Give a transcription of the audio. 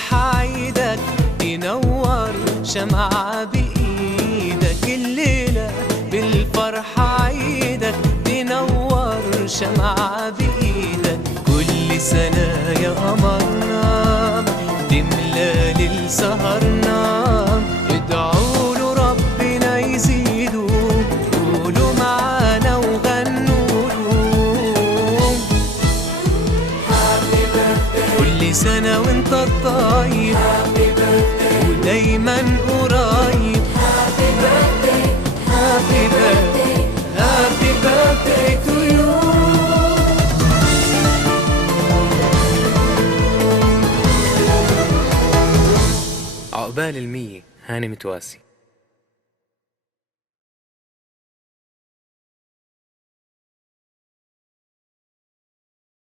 بالفرحة عيدك تنور شمعة بإيدك، الليلة بالفرحة عيدك تنور شمعة بإيدك. كل سنة يا قمرنا تملى ليل سهرنا، ادعوا له ربنا يزيده، قولوا معانا وغنوا له. كل سنة وانت طيب ودايما قريب. Happy birthday to you. عقبال 100 هاني متواسي.